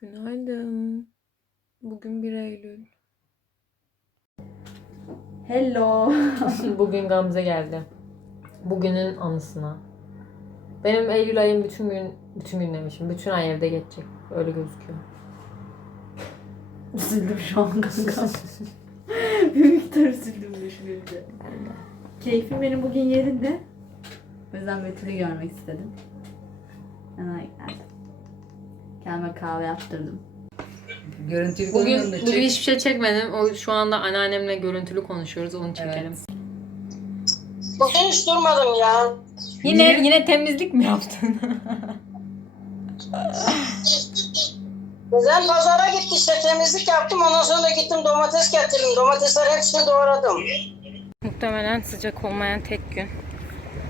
Günaydın. Bugün 1 Eylül. Hello. Bugün Gamze geldi. Bugünün anısına. Benim Eylül ayım bütün gün, bütün gün demişim. Bütün ay evde geçecek. Öyle gözüküyor. Üzüldüm şu an kanka. bir miktar üzüldüm düşününce. Keyfim benim bugün yerinde. O yüzden Betül'ü görmek istedim. Hemen geldim. Kendime kahve yaptırdım. Görüntülü Bugün, da bugün çek. hiçbir şey çekmedim. O şu anda anneannemle görüntülü konuşuyoruz. Onu çekelim. Bugün hiç durmadım ya. Yine Niye? yine temizlik mi yaptın? Ben pazara gitti işte temizlik yaptım. Ondan sonra da gittim domates getirdim. Domatesler hepsini doğradım. Muhtemelen sıcak olmayan tek gün.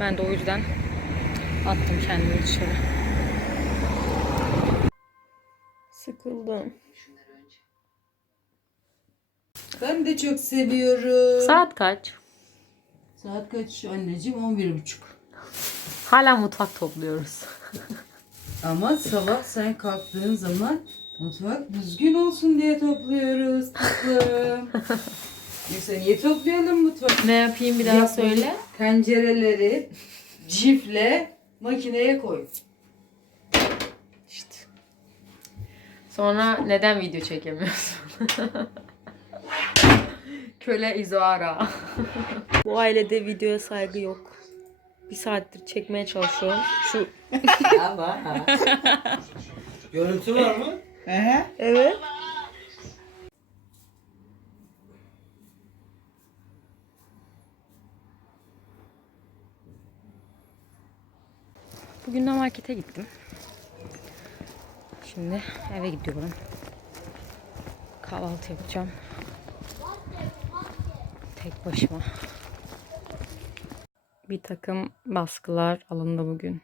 Ben de o yüzden attım kendimi dışarı. Sıkıldım. Ben de çok seviyorum. Saat kaç? Saat kaç anneciğim? 11.30. Hala mutfak topluyoruz. Ama sabah sen kalktığın zaman mutfak düzgün olsun diye topluyoruz tatlım. Yoksa niye toplayalım mutfak? Ne yapayım bir daha Yapma. söyle. Tencereleri cifle makineye koy. İşte. Sonra neden video çekemiyorsun? Köle Izoara. Bu ailede videoya saygı yok. Bir saattir çekmeye çalışıyorum. Şu Ama. Görüntü var mı? Evet. Bugün de markete gittim. Şimdi eve gidiyorum. Kahvaltı yapacağım. Tek başıma. Bir takım baskılar alındı bugün.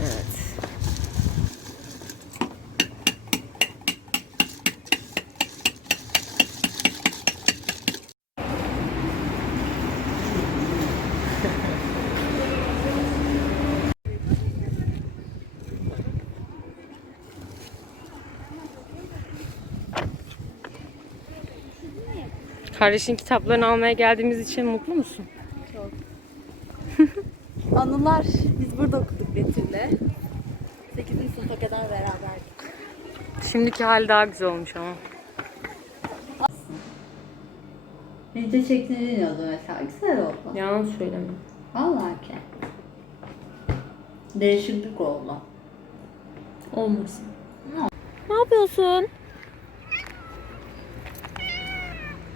Evet. Kardeşin kitaplarını almaya geldiğimiz için mutlu musun? Anılar. Biz burada okuduk Betül'le. 8. sınıfa kadar beraberdik. Şimdiki hali daha güzel olmuş ama. Video çektiğini oldu mesela. Güzel oldu. Yalan söyleme. Vallahi ki. Değişiklik oldu. Olmasın. Ne yapıyorsun?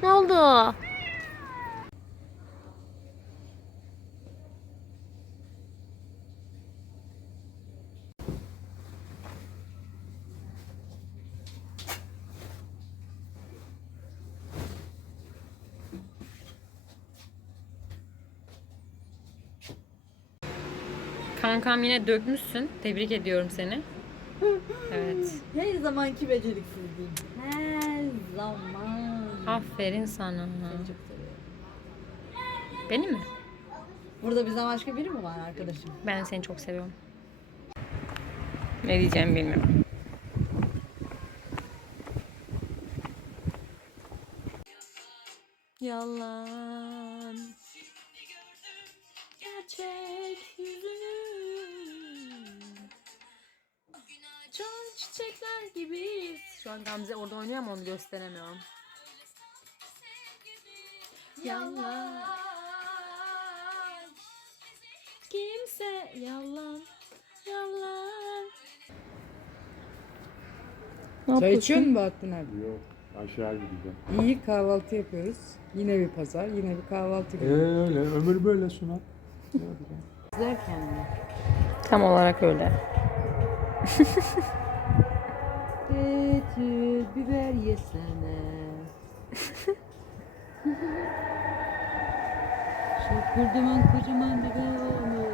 Ne oldu? Kankam yine dökmüşsün. Tebrik ediyorum seni. Evet. Her zamanki beceriksizliğim. Aferin sana. Seni çok seviyorum. Beni mi? Burada bizden başka biri mi var arkadaşım? Ben seni çok seviyorum. Ne diyeceğimi bilmiyorum. Yalan. Gerçek yüzünü. Can çiçekler gibi. Şu an Gamze orada oynuyor ama onu gösteremiyorum. Yalan. Kimse yalan. Yalan. Ne Çay içiyor musun Bahattin abi? Yok aşağı gideceğim. İyi kahvaltı yapıyoruz. Yine bir pazar, yine bir kahvaltı Ee, günü. öyle ömür böyle sunar. Ne yapacağım? İzlerken mi? Tam olarak öyle. Betül biber yesene. Çok kocaman kocaman biber olmuş.